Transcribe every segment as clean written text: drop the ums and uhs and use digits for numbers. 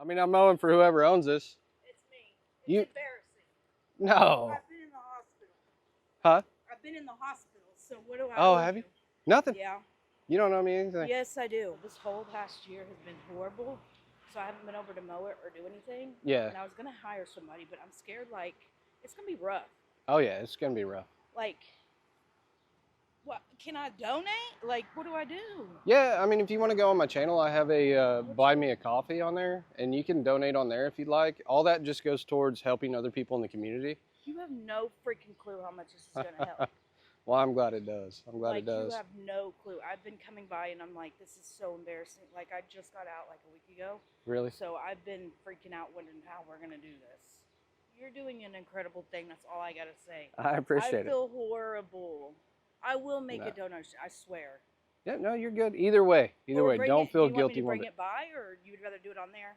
I mean, I'm mowing for whoever owns this. It's me. It's You? embarrassing. No. I've been in the hospital. Huh? I've been in the hospital, so what do I Oh, owe have you? you? Nothing. Yeah. You don't owe me anything. Yes, I do. This whole past year has been horrible, so I haven't been over to mow it or do anything. Yeah. And I was gonna hire somebody, but I'm scared like it's gonna be rough. Oh yeah, it's gonna be rough. Like, what can I donate? Like, what do I do? Yeah, I mean, if you want to go on my channel, I have a buy me a coffee on there, and you can donate on there if you'd like. All that just goes towards helping other people in the community. You have no freaking clue how much this is gonna help. Well, I'm glad it does. I'm glad Like, it does. you have no clue. I've been coming by and I'm like, this is so embarrassing. Like, I just got out like a week ago. Really? So I've been freaking out wondering how we're going to do this. You're doing an incredible thing. That's all I got to say. I appreciate it. I feel horrible. I will make No. a donation. I swear. Yeah, no, you're good. Either way, don't feel guilty. Do you want guilty. me to bring it by, or you would rather do it on there?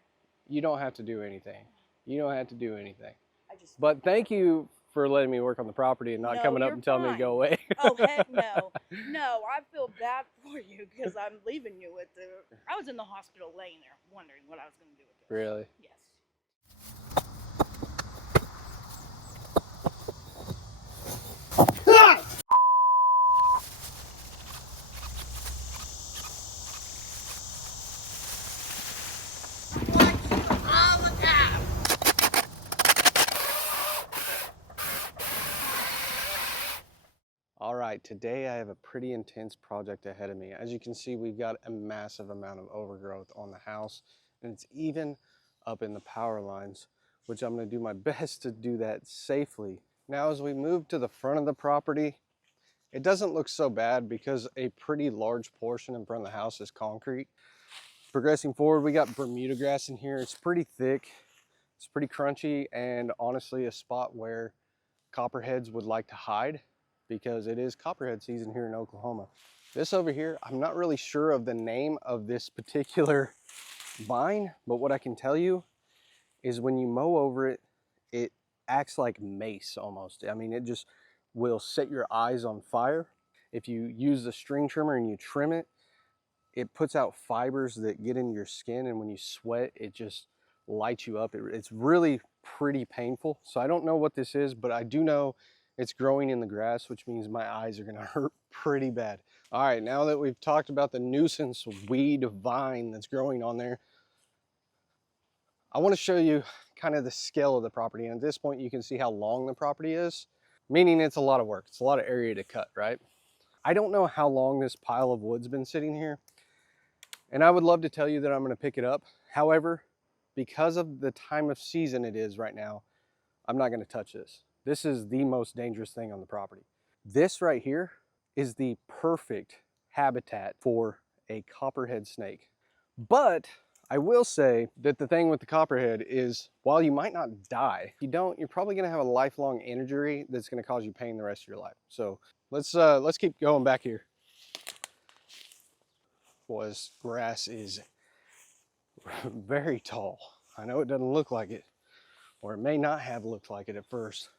You don't have to do anything. You don't have to do anything. I But thank you for letting me work on the property and not coming up and telling me to go away. Oh, heck no. No, I feel bad for you because I'm leaving you with the... I was in the hospital laying there wondering what I was going to do with this. Really? Yes. All right, today I have a pretty intense project ahead of me. As you can see, we've got a massive amount of overgrowth on the house, and it's even up in the power lines, which I'm gonna do my best to do that safely. Now, as we move to the front of the property, it doesn't look so bad because a pretty large portion in front of the house is concrete. Progressing forward, we got Bermuda grass in here. It's pretty thick, it's pretty crunchy, and honestly a spot where copperheads would like to hide, because it is copperhead season here in Oklahoma. This over here, I'm not really sure of the name of this particular vine, but what I can tell you is when you mow over it, it acts like mace almost. I mean, it just will set your eyes on fire. If you use the string trimmer and you trim it, it puts out fibers that get in your skin, and when you sweat, it just lights you up. It's really pretty painful. So I don't know what this is, but I do know it's growing in the grass, which means my eyes are gonna hurt pretty bad. All right, now that we've talked about the nuisance weed vine that's growing on there, I wanna show you kind of the scale of the property. And at this point, you can see how long the property is, meaning it's a lot of work. It's a lot of area to cut, right? I don't know how long this pile of wood's been sitting here, and I would love to tell you that I'm gonna pick it up. However, because of the time of season it is right now, I'm not gonna touch this. This is the most dangerous thing on the property. This right here is the perfect habitat for a copperhead snake. But I will say that the thing with the copperhead is, while you might not die, if you don't, you're probably gonna have a lifelong injury that's gonna cause you pain the rest of your life. So let's keep going back here. Boy, this grass is very tall. I know it doesn't look like it, or it may not have looked like it at first,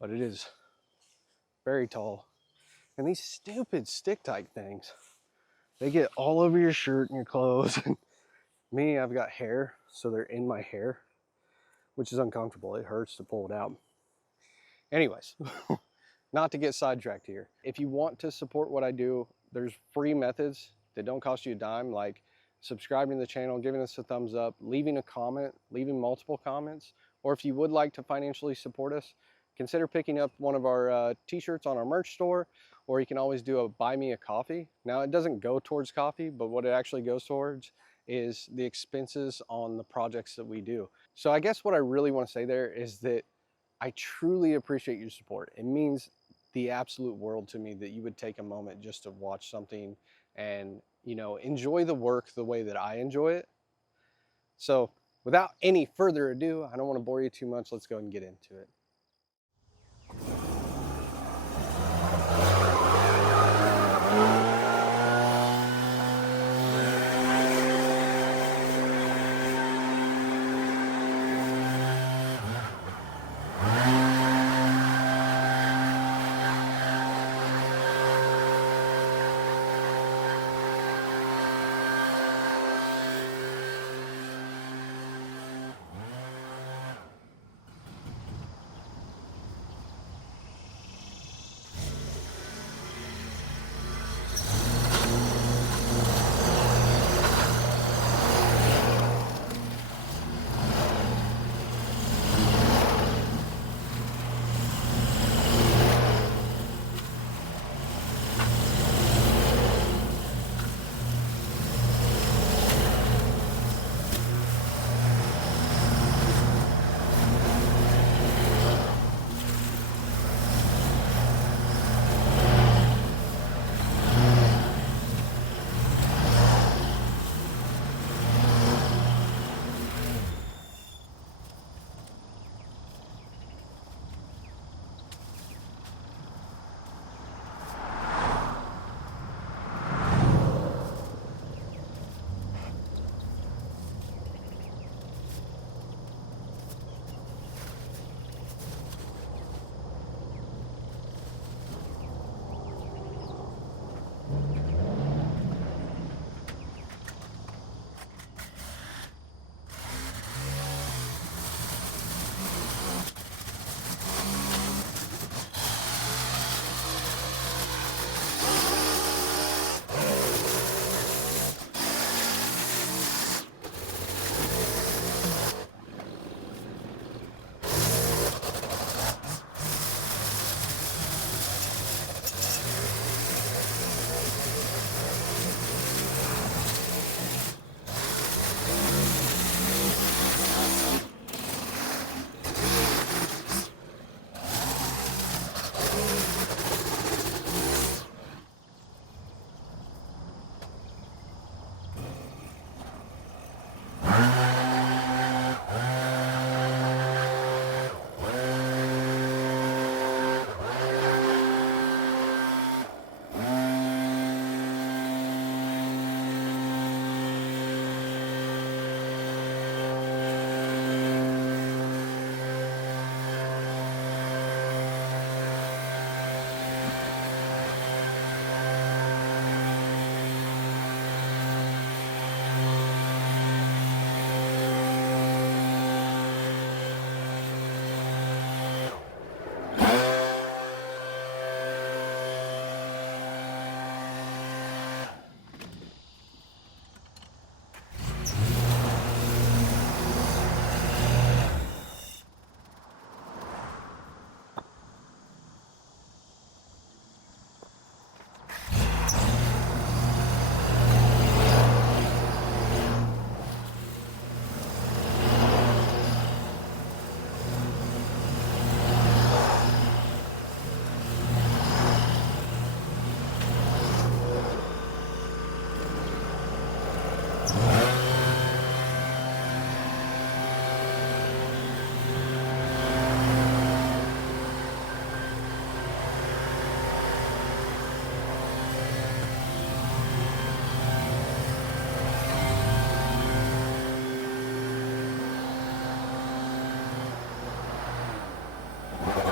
but it is very tall. And these stupid stick-type things, they get all over your shirt and your clothes. Me, I've got hair, so they're in my hair, which is uncomfortable. It hurts to pull it out. Anyways, not to get sidetracked here. If you want to support what I do, there's free methods that don't cost you a dime, like subscribing to the channel, giving us a thumbs up, leaving a comment, leaving multiple comments, or if you would like to financially support us, consider picking up one of our t-shirts on our merch store, or you can always do a buy me a coffee. Now, it doesn't go towards coffee, but what it actually goes towards is the expenses on the projects that we do. So I guess what I really want to say there is that I truly appreciate your support. It means the absolute world to me that you would take a moment just to watch something and, you know, enjoy the work the way that I enjoy it. So without any further ado, I don't want to bore you too much. Let's go ahead and get into it.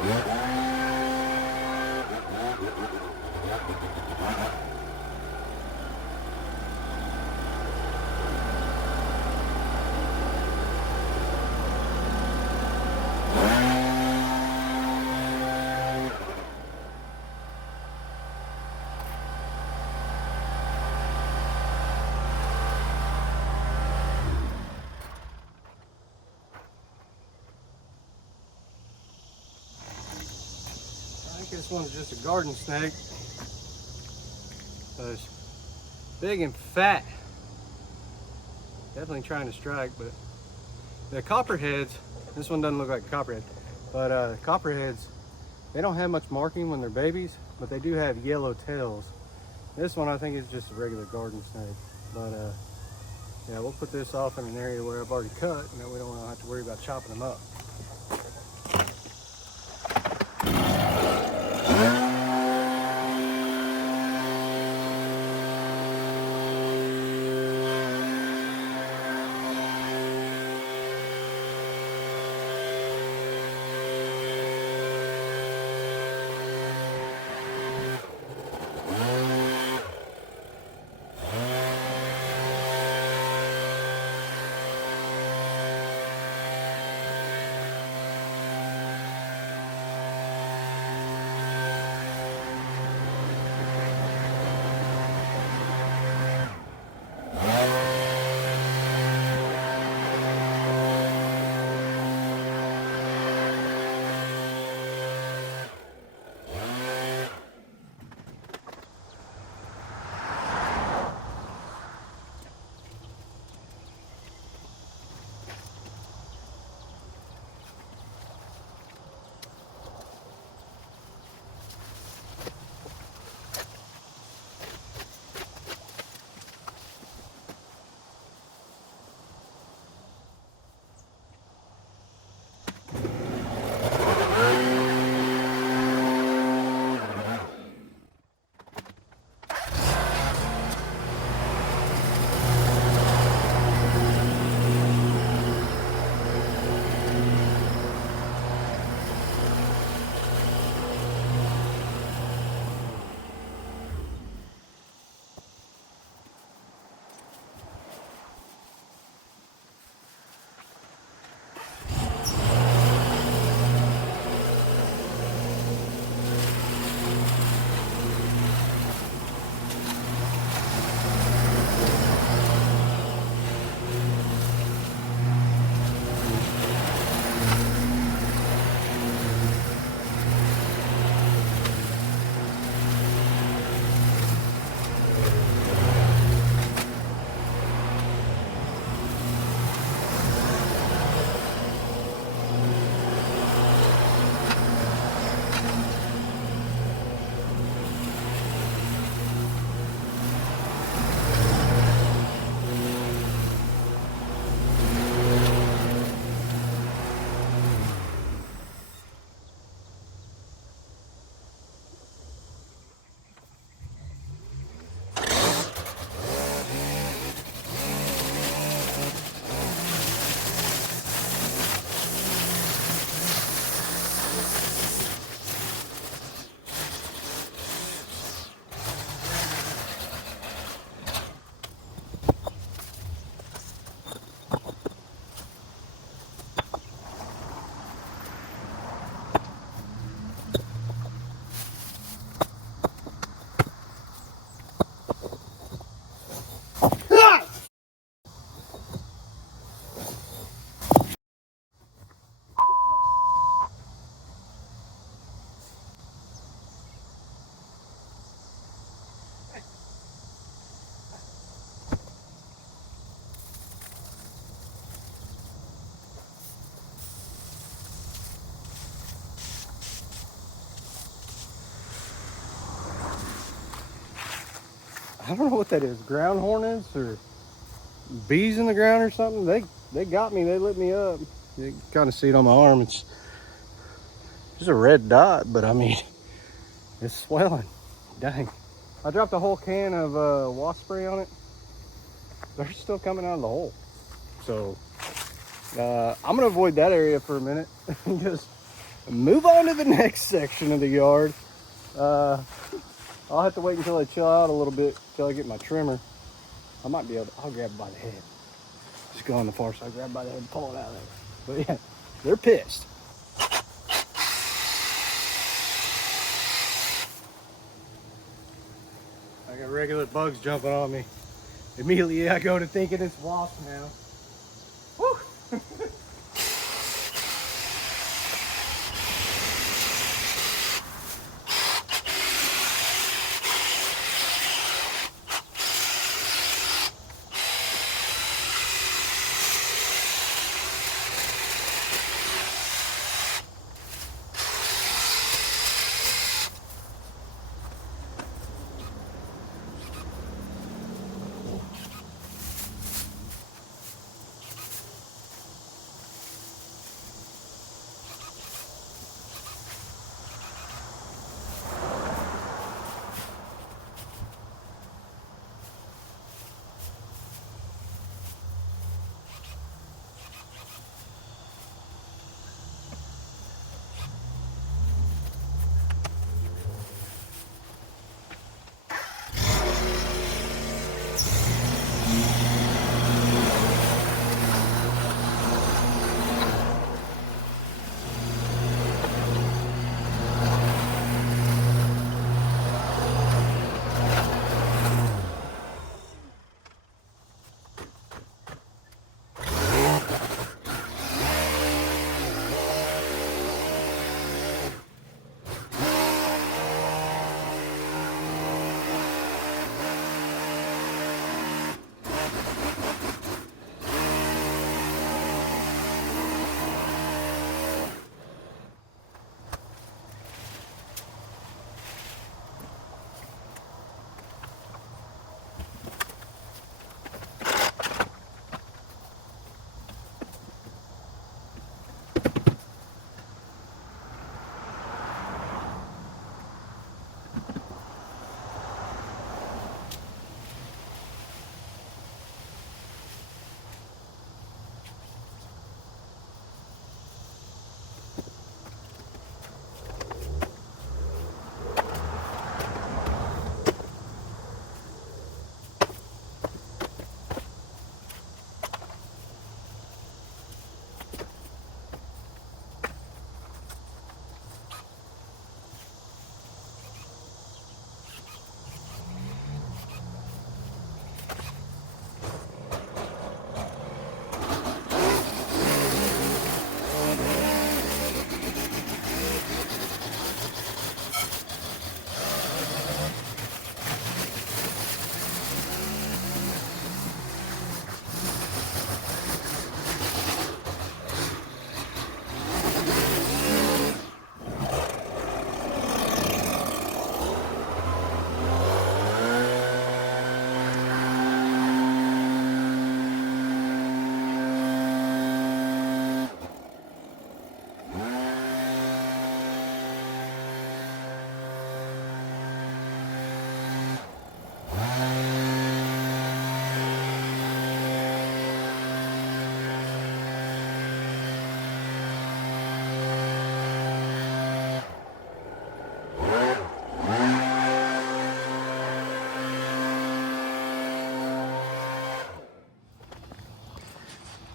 I think this one's just a garden snake. So it's big and fat. Definitely trying to strike, but the copperheads, this one doesn't look like a copperhead, but copperheads, they don't have much marking when they're babies, but they do have yellow tails. This one I think is just a regular garden snake, but yeah, we'll put this off in an area where I've already cut, and then we don't have to worry about chopping them up. I don't know what that is, ground hornets or bees in the ground or something. They got me, they lit me up. You can kind of see it on my arm. It's just a red dot, but I mean, it's swelling. Dang. I dropped a whole can of wasp spray on it. They're still coming out of the hole. So I'm gonna avoid that area for a minute. Just Move on to the next section of the yard. I'll have to wait until I chill out a little bit, till I get my trimmer. I might be able to, I'll grab it by the head. Just go on the far side, grab it by the head and pull it out of there. But yeah, they're pissed. I got regular bugs jumping on me. Immediately I go to thinking it's wasp now. Woo!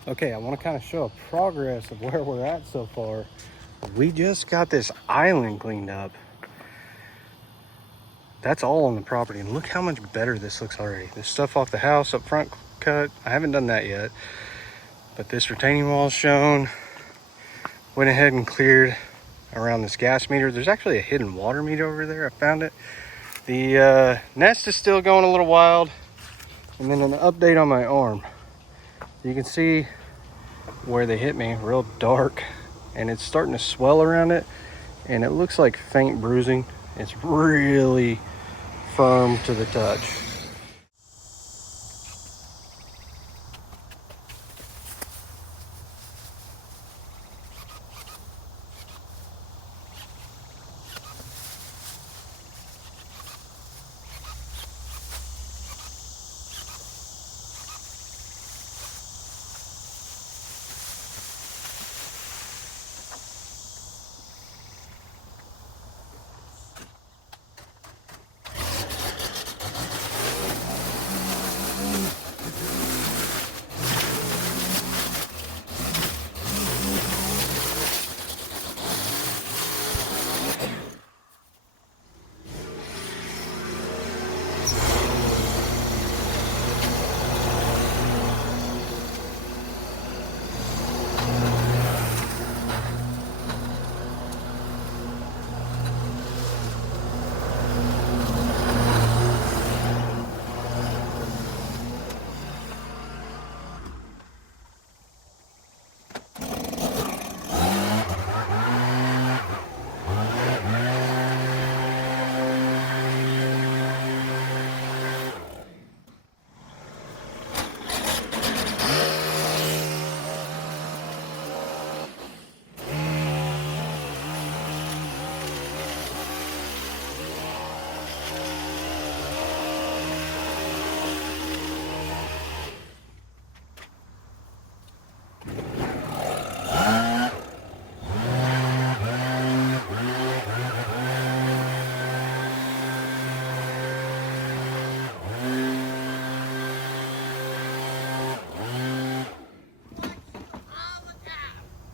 Okay, I want to kind of show a progress of where we're at so far. We just got this island cleaned up. That's all on the property, and look how much better this looks already. This stuff off the house up front cut. I haven't done that yet, but this retaining wall is shown. Went ahead and cleared around this gas meter. There's actually a hidden water meter over there. I found it. The nest is still going a little wild. And then an update on my arm. You can see where they hit me, real dark, and it's starting to swell around it, and it looks like faint bruising. It's really firm to the touch.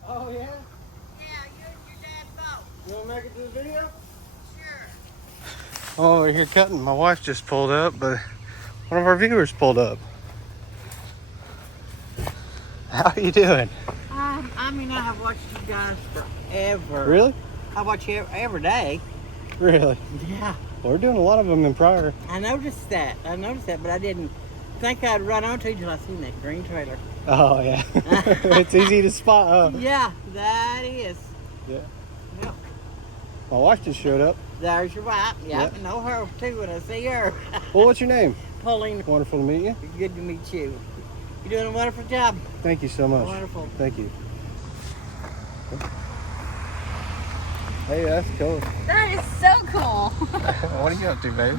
Oh, yeah? Yeah, you and your dad both. You want to make it to the video? Sure. I'm over here cutting. My wife just pulled up, but one of our viewers pulled up. How are you doing? I mean, I have watched you guys forever. Really? I watch you every day. Really? Yeah. Well, we're doing a lot of them in Pryor. I noticed that, but I didn't think I'd run onto you until I seen that green trailer. Oh, yeah. It's easy to spot, huh? Yeah, that is. Yeah. Yeah. My wife just showed up. There's your wife. Yeah, Yep. I know her too when I see her. Well, what's your name? Pauline, Wonderful to meet you. good to meet you. You're doing a wonderful job. Thank you so much. Wonderful. Thank you. Hey, that's cool. That is so cool. What are you up to, babe?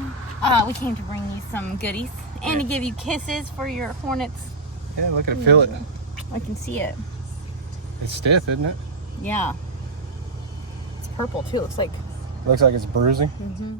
We came to bring you some goodies and to give you kisses for your hornets. Yeah, look at it, feel it. I can see it. It's stiff, isn't it? Yeah. It's purple too. Looks like. Looks like it's bruising. Mm-hmm.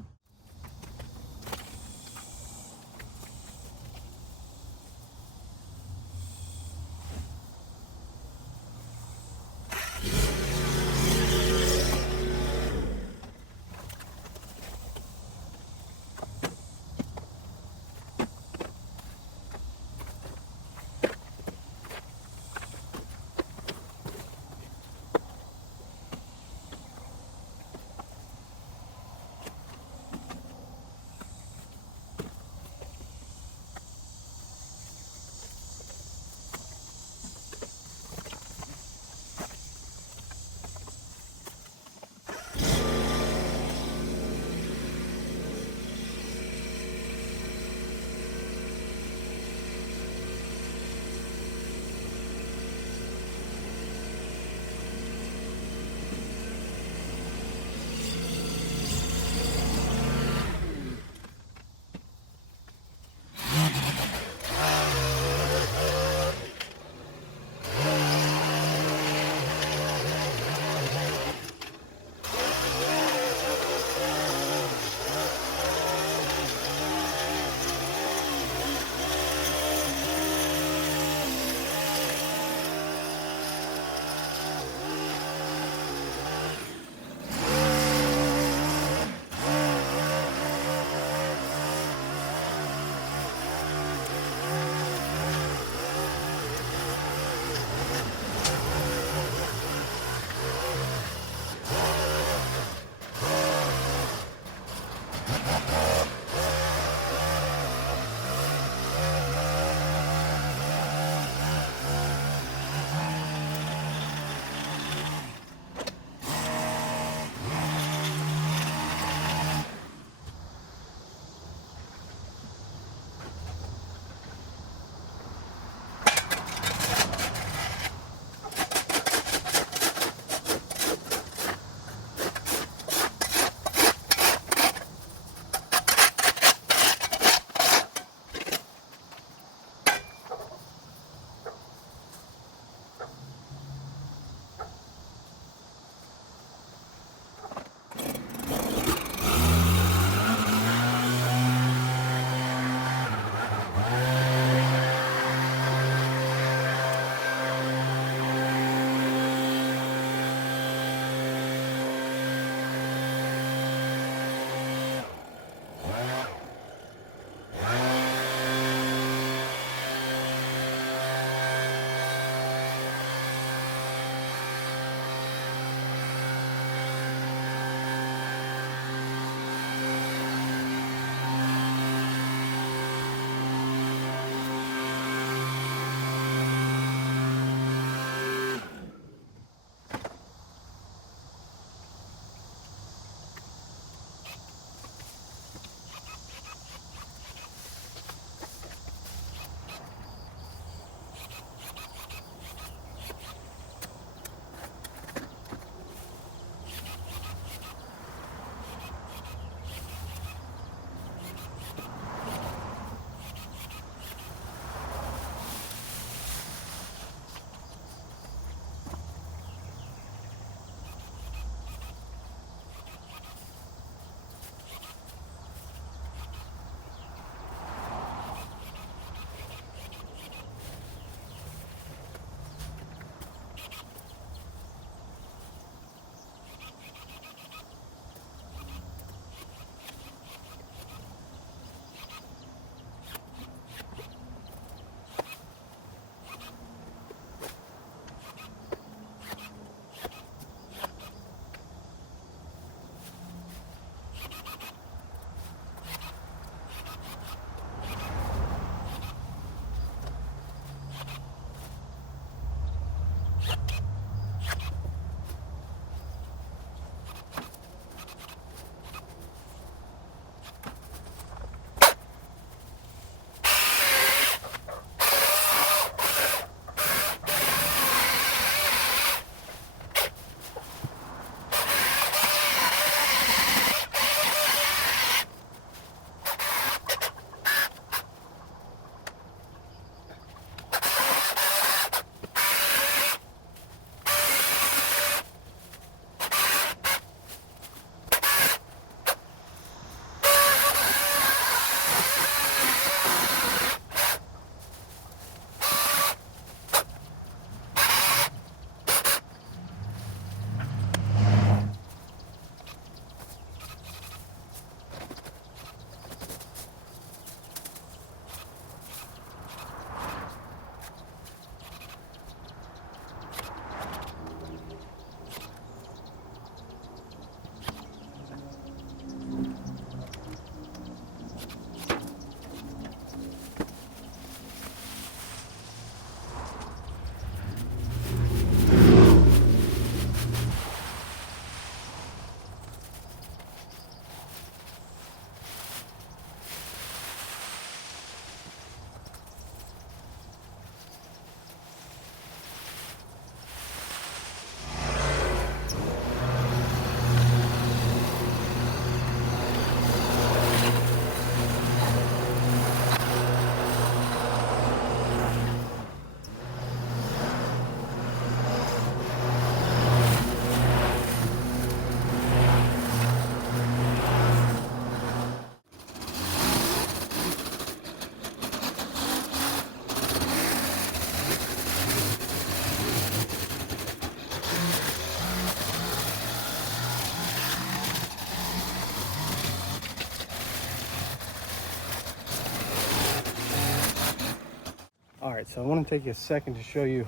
All right, so I want to take a second to show you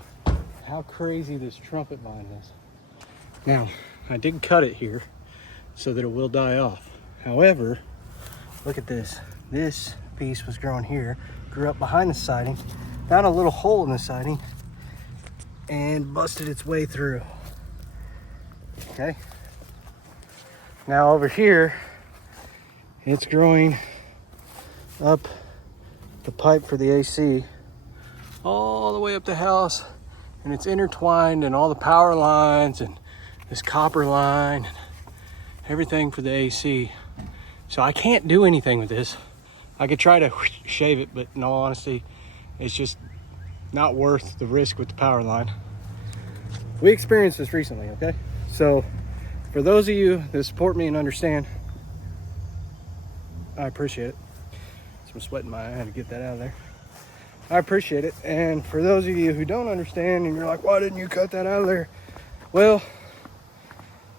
how crazy this trumpet vine is. Now, I did cut it here so that it will die off. However, look at this. This piece was grown here, grew up behind the siding, found a little hole in the siding, and busted its way through. Okay. Now over here, it's growing up the pipe for the AC all the way up the house, and it's intertwined in all the power lines and this copper line and everything for the AC. So I can't do anything with this. I could try to shave it, but in all honesty, it's just not worth the risk with the power line. We experienced this recently, okay? So for those of you that support me and understand, I appreciate it. Some sweat in my eye, I had to get that out of there. I appreciate it. And for those of you who don't understand and you're like, why didn't you cut that out of there? Well,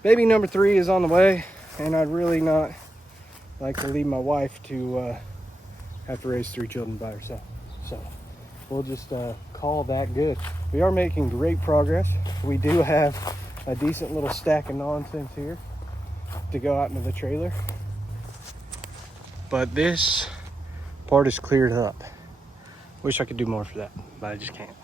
baby number 3 is on the way, and I'd really not like to leave my wife to have to raise 3 children by herself. So we'll just call that good. We are making great progress. We do have a decent little stack of nonsense here to go out into the trailer, but this part is cleared up. Wish I could do more for that, but I just can't.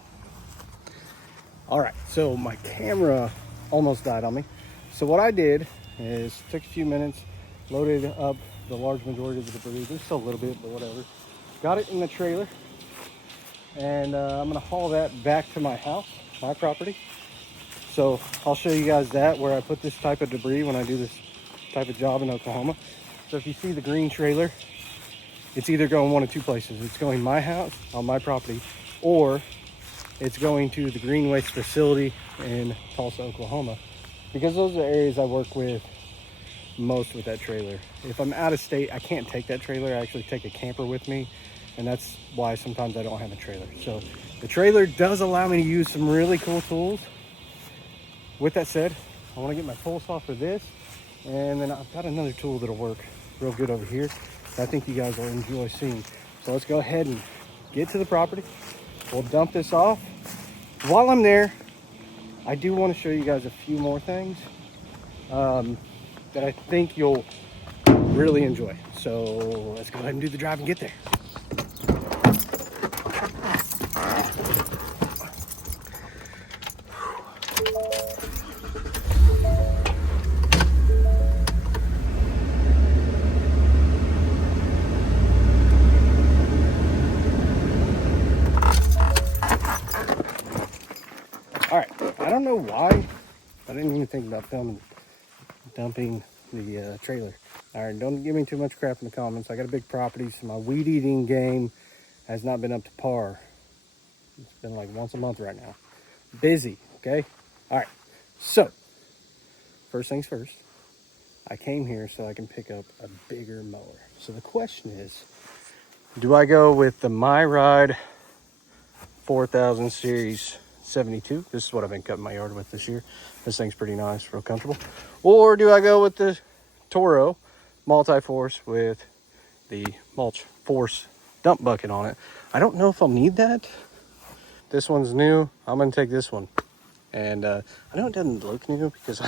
All right, so my camera almost died on me. So what I did is took a few minutes, loaded up the large majority of the debris. There's still a little bit, but whatever. Got it in the trailer, and I'm gonna haul that back to my house, my property. So I'll show you guys that, where I put this type of debris when I do this type of job in Oklahoma. So if you see the green trailer, it's either going one of 2 places. It's going my house on my property, or it's going to the green waste facility in Tulsa, Oklahoma, because those are the areas I work with most with that trailer. If I'm out of state, I can't take that trailer. I actually take a camper with me, and that's why sometimes I don't have a trailer. So the trailer does allow me to use some really cool tools. With that said, I want to get my pole saw for this, and then I've got another tool that'll work real good over here that I think you guys will enjoy seeing. So let's go ahead and get to the property. We'll dump this off. While I'm there, I do want to show you guys a few more things that I think you'll really enjoy. So let's go ahead and do the drive and get there. don't know why. I didn't even think about dumping the trailer. All right, don't give me too much crap in the comments. I got a big property, so my weed eating game has not been up to par. It's been like once a month right now. Busy, okay? All right, so first things first, I came here so I can pick up a bigger mower. So the question is, do I go with the My Ride 4000 Series 72? This is what I've been cutting my yard with this year. This thing's pretty nice, real comfortable. Or do I go with the Toro multi-force with the mulch force dump bucket on it? I don't know if I'll need that. This one's new. I'm gonna take this one. And I know it doesn't look new because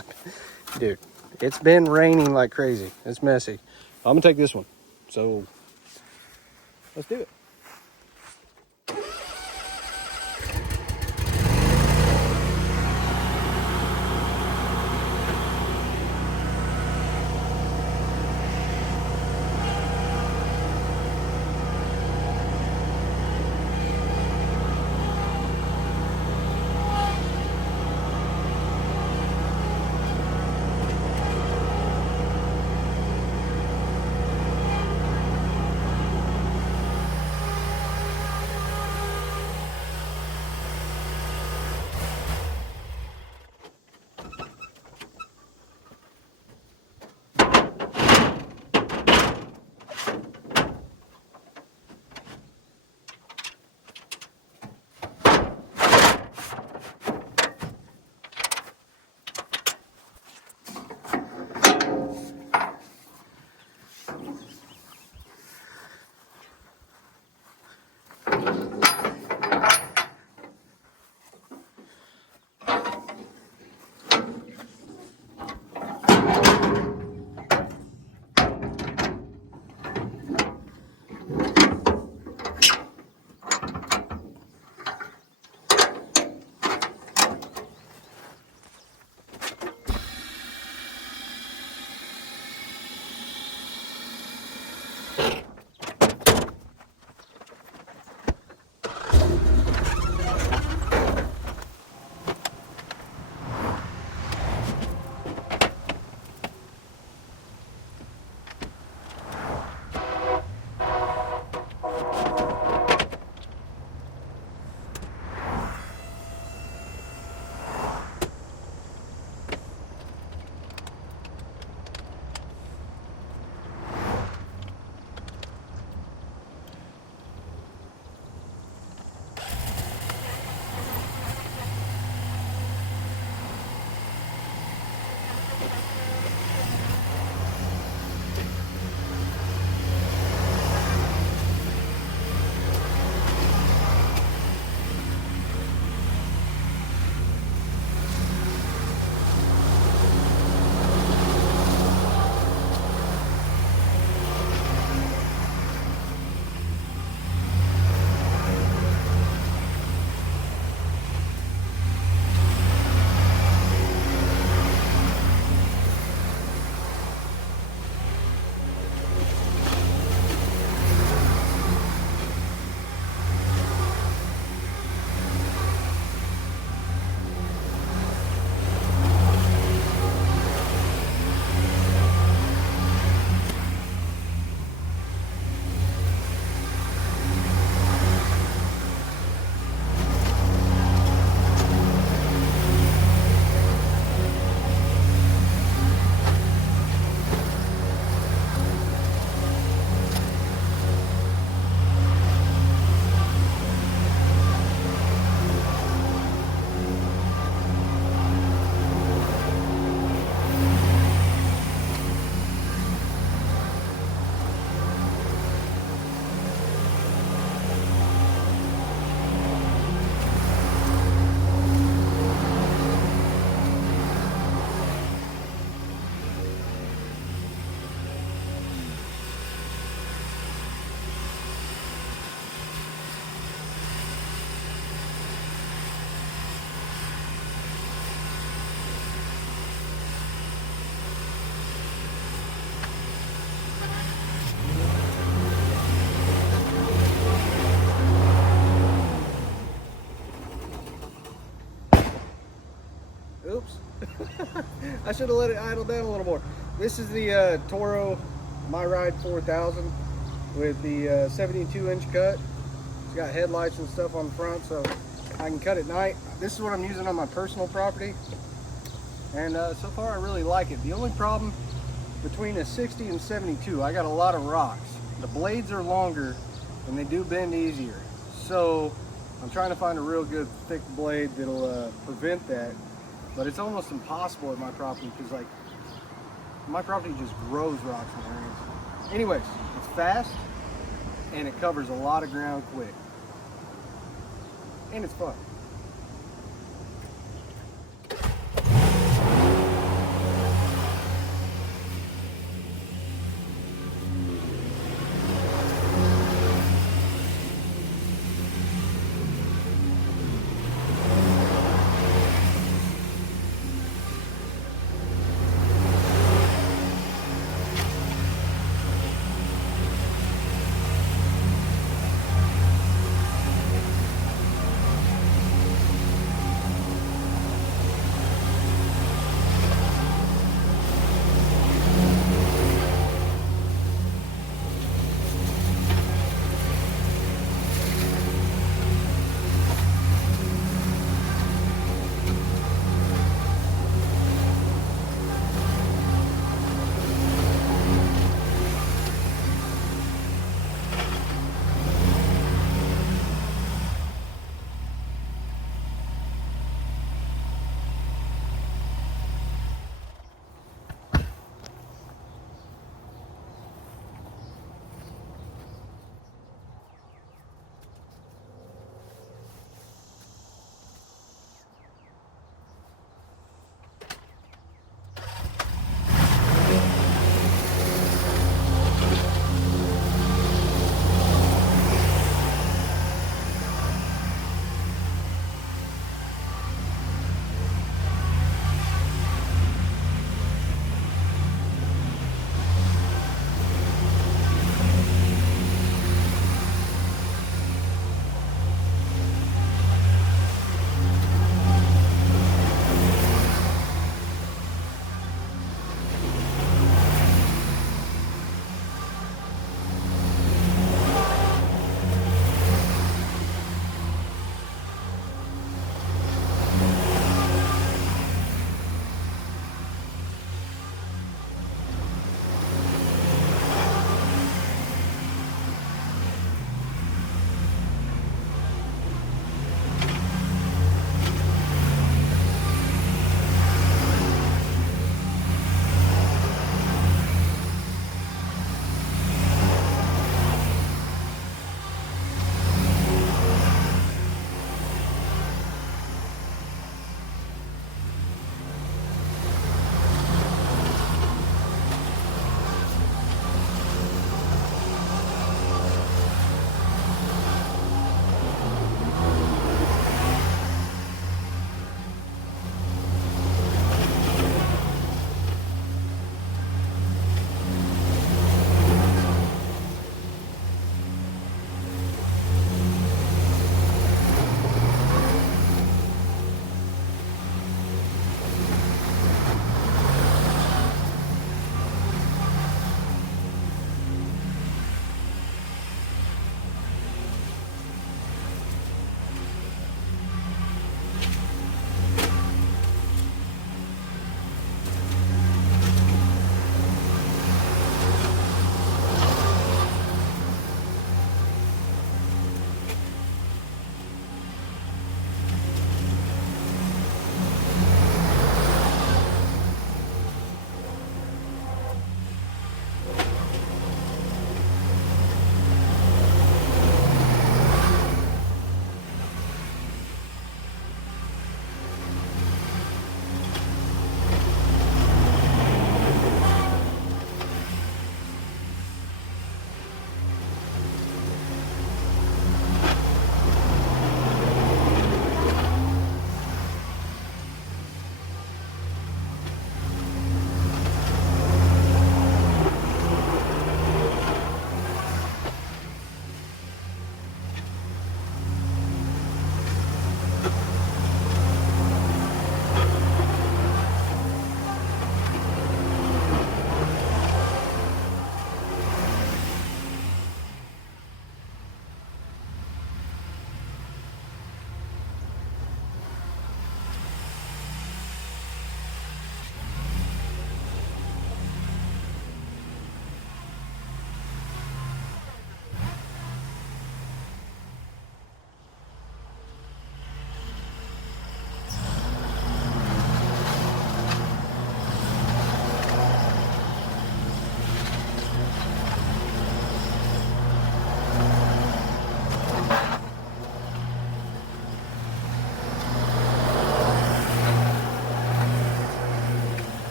dude, it's been raining like crazy. It's messy. I'm gonna take this one. So let's do it. Oops. I should have let it idle down a little more. This is the Toro My Ride 4000 with the 72-inch cut. It's got headlights and stuff on the front, so I can cut at night. This is what I'm using on my personal property, and so far I really like it. The only problem between a 60 and 72, I got a lot of rocks. The blades are longer and they do bend easier, so I'm trying to find a real good thick blade that'll prevent that. But it's almost impossible at my property because, like, my property just grows rocks in areas. Anyways, it's fast and it covers a lot of ground quick, and it's fun.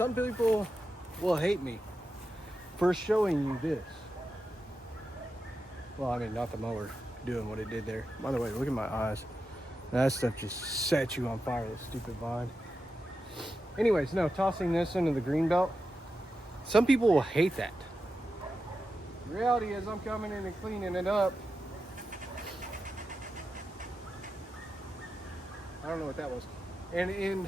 some people will hate me for showing you this. Well, I mean, not the mower doing what it did there. By the way, look at my eyes. That stuff just set you on fire, this stupid vine. Anyways, no, tossing this into the green belt. Some people will hate that. The reality is I'm coming in and cleaning it up. I don't know what that was. And in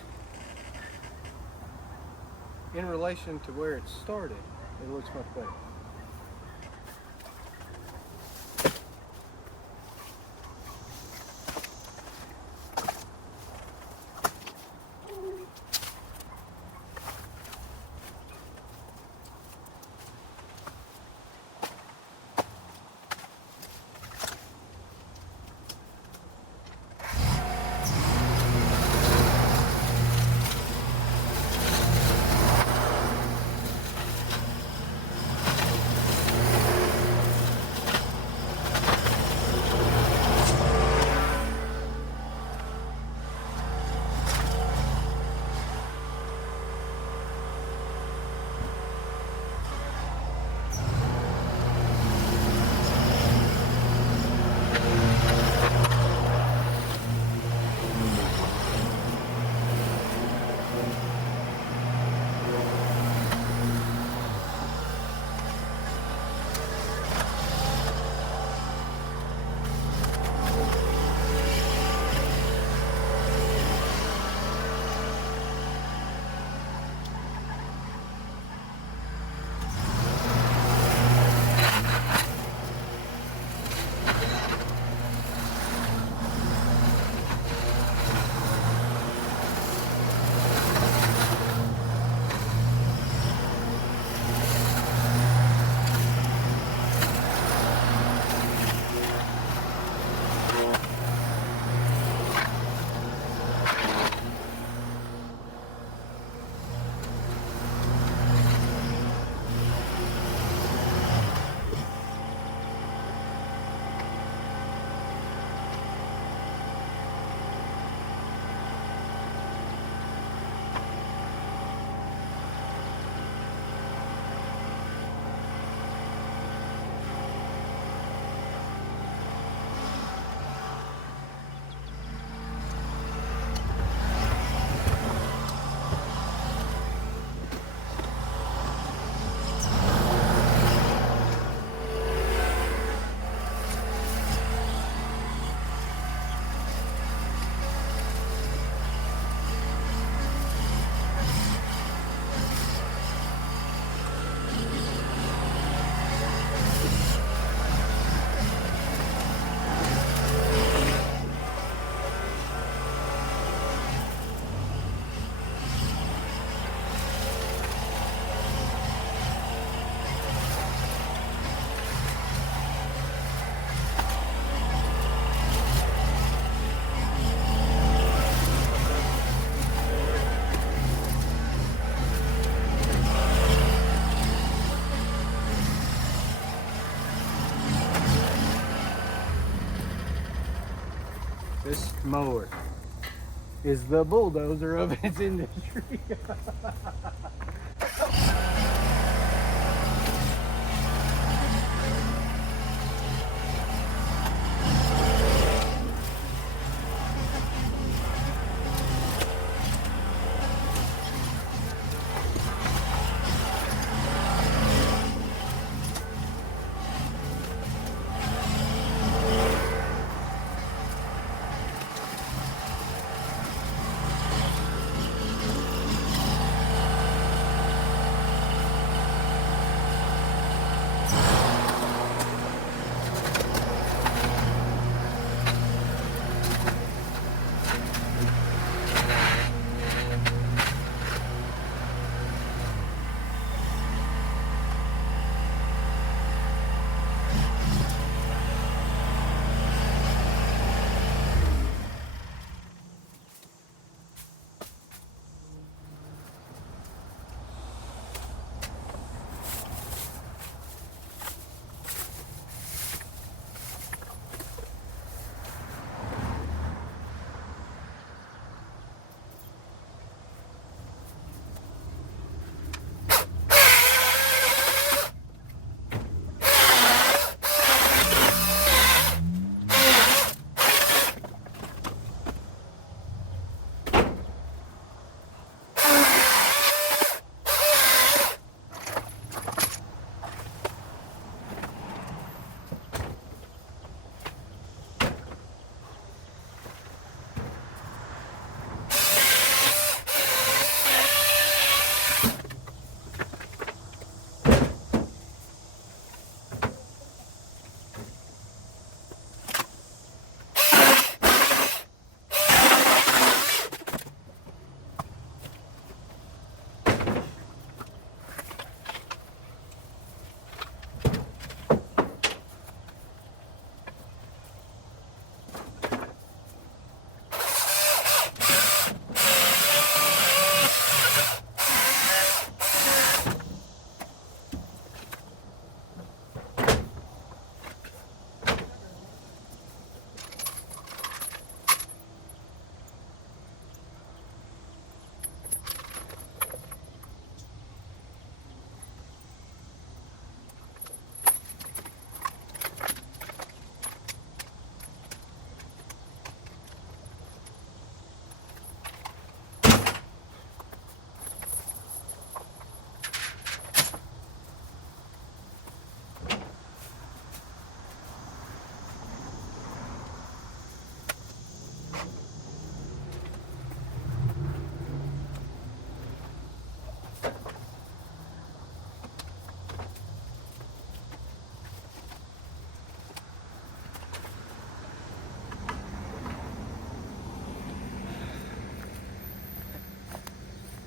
relation to where it started, it looks much better. This mower is the bulldozer of its industry.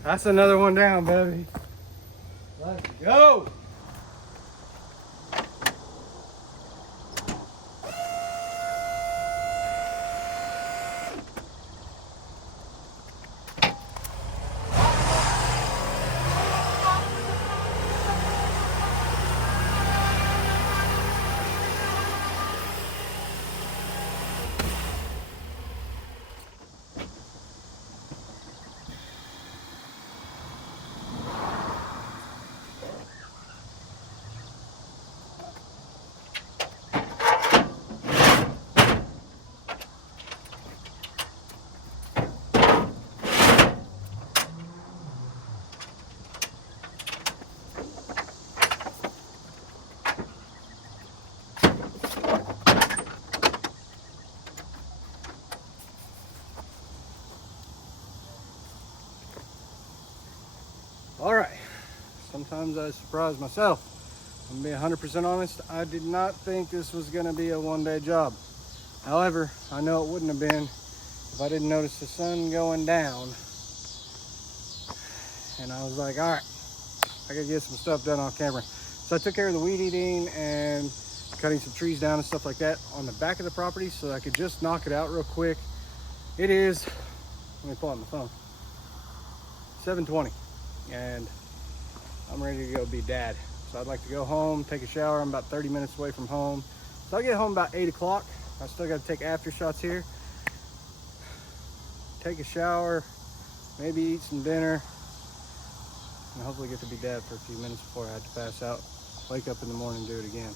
That's another one down, baby. Let's go. All right, sometimes I surprise myself. I'm gonna be 100% honest, I did not think this was gonna be a one-day job. However, I know it wouldn't have been if I didn't notice the sun going down. And I was like, all right, I gotta get some stuff done on camera. So I took care of the weed eating and cutting some trees down and stuff like that on the back of the property so I could just knock it out real quick. It is, let me pull out my phone, 7:20. And I'm ready to go be dad. So I'd like to go home, take a shower. I'm about 30 minutes away from home. So I'll get home about 8 o'clock. I still got to take after shots here. Take a shower, maybe eat some dinner, and hopefully get to be dad for a few minutes before I have to pass out. Wake up in the morning and do it again.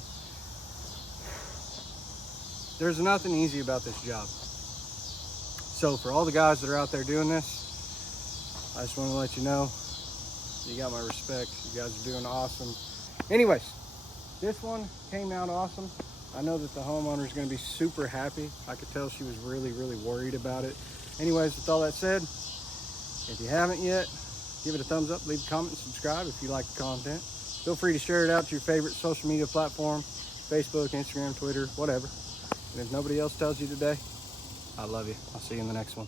There's nothing easy about this job. So for all the guys that are out there doing this, I just want to let you know, you got my respect. You guys are doing awesome. Anyways, this one came out awesome. I know that the homeowner is going to be super happy. I could tell she was really, really worried about it. Anyways, with all that said, if you haven't yet, give it a thumbs up, leave a comment, subscribe if you like the content. Feel free to share it out to your favorite social media platform, Facebook, Instagram, Twitter, whatever. And if nobody else tells you today, I love you. I'll see you in the next one.